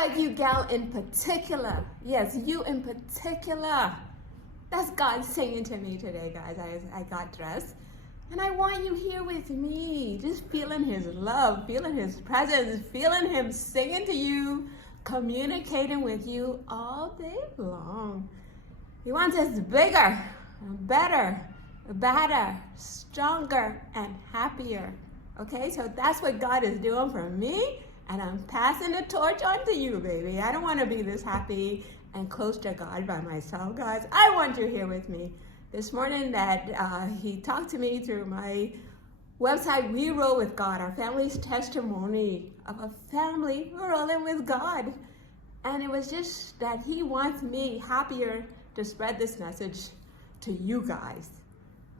like you, gal, in particular. Yes, you in particular. That's God singing to me today, guys. I got dressed. And I want you here with me, just feeling his love, feeling his presence, feeling him singing to you, communicating with you all day long. He wants us bigger, better, badder, stronger, and happier. Okay, so that's what God is doing for me, and I'm passing the torch on to you, baby. I don't want to be this happy and close to God by myself, guys. I want you here with me. This morning that he talked to me through my website, We Roll With God, our family's testimony of a family rolling with God. And it was just that he wants me happier to spread this message to you guys.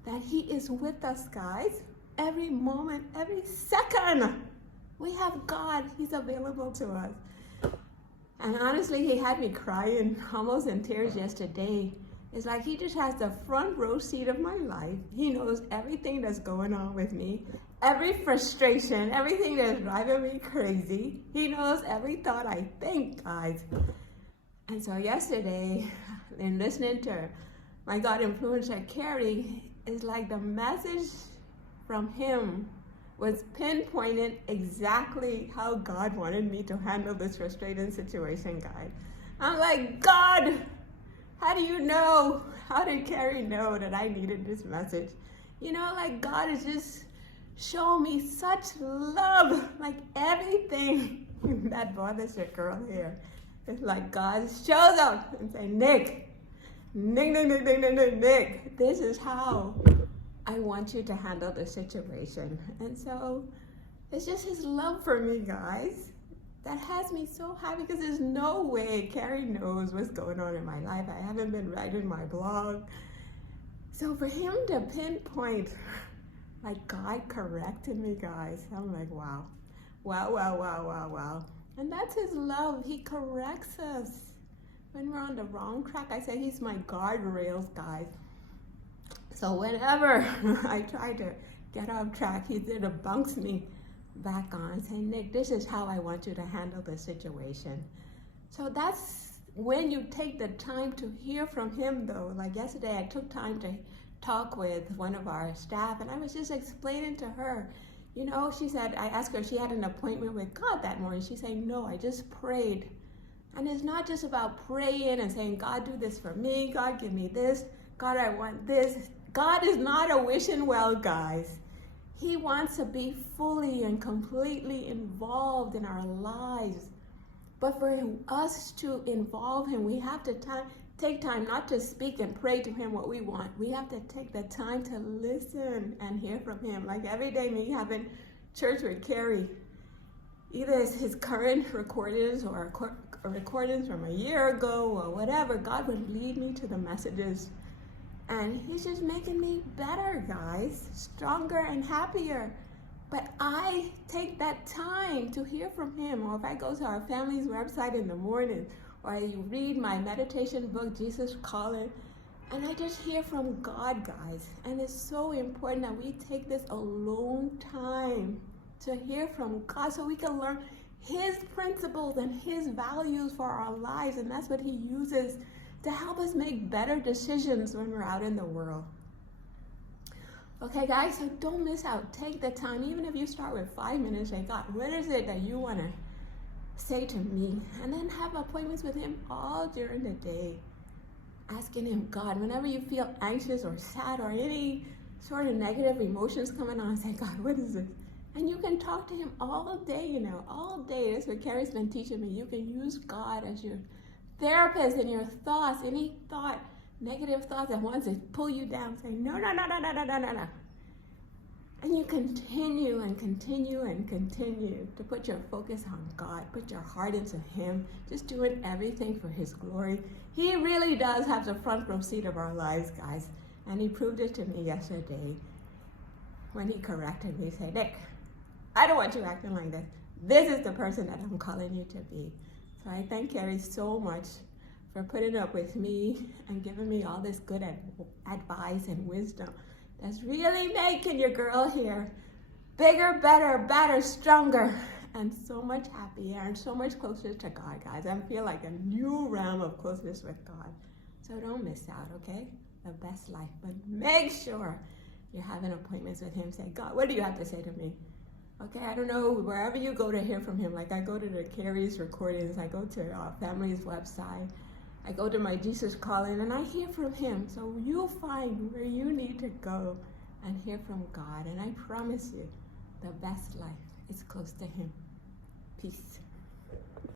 That he is with us, guys, every moment, every second. We have God, he's available to us. And honestly, he had me crying, almost in tears yesterday. It's like he just has the front row seat of my life. He knows everything that's going on with me, every frustration, everything that's driving me crazy. He knows every thought I think, guys. And so yesterday, in listening to my God influencer, Carrie, it's like the message from him was pinpointed exactly how God wanted me to handle this frustrating situation, guys. I'm like, God, how do you know? How did Carrie know that I needed this message? You know, like God is just showing me such love, like everything that bothers your girl here. It's like God shows up and say, Nick, this is how I want you to handle the situation. And so it's just his love for me, guys, that has me so happy, because there's no way Carrie knows what's going on in my life. I haven't been writing my blog. So for him to pinpoint, like God corrected me, guys, I'm like, wow. And that's his love. He corrects us when we're on the wrong track. I say he's my guardrails, guys. So whenever I try to get off track, he there to bounce me back on, say, Nick, this is how I want you to handle the situation. So that's when you take the time to hear from him, though. Like yesterday, I took time to talk with one of our staff, and I was just explaining to her, you know, she said, I asked her if she had an appointment with God that morning. She said, no, I just prayed. And it's not just about praying and saying, God, do this for me. God, give me this. God, I want this. God is not a wishing well, guys. He wants to be fully and completely involved in our lives. But for us to involve him, we have to take time not to speak and pray to him what we want. We have to take the time to listen and hear from him. Like every day, me having church with Carrie, either it's his current recordings or recordings from a year ago or whatever, God would lead me to the messages. And he's just making me better, guys, stronger and happier. But I take that time to hear from him. Or if I go to our family's website in the morning, or I read my meditation book, Jesus Calling, and I just hear from God, guys. And it's so important that we take this alone time to hear from God so we can learn his principles and his values for our lives. And that's what he uses to help us make better decisions when we're out in the world. Okay, guys, so don't miss out. Take the time, even if you start with 5 minutes, say, God, what is it that you want to say to me? And then have appointments with him all during the day. Asking him, God, whenever you feel anxious or sad or any sort of negative emotions coming on, say, God, what is it? And you can talk to him all day, you know, all day. That's what Carrie's been teaching me. You can use God as your therapist in your thoughts, any thought, negative thoughts that wants to pull you down, say, no. And you continue and continue and continue to put your focus on God, put your heart into him, just doing everything for his glory. He really does have the front row seat of our lives, guys. And he proved it to me yesterday when he corrected me, said, Nick, I don't want you acting like this. This is the person that I'm calling you to be. So I thank Carrie so much for putting up with me and giving me all this good advice and wisdom that's really making your girl here bigger, better, badder, stronger, and so much happier and so much closer to God, guys. I feel like a new realm of closeness with God. So don't miss out, okay? The best life. But make sure you're having appointments with Him. Say, God, what do you have to say to me? Okay, I don't know, wherever you go to hear from Him, like I go to the Carrie's recordings, I go to our family's website, I go to my Jesus Calling, and I hear from Him. So you'll find where you need to go and hear from God. And I promise you, the best life is close to Him. Peace.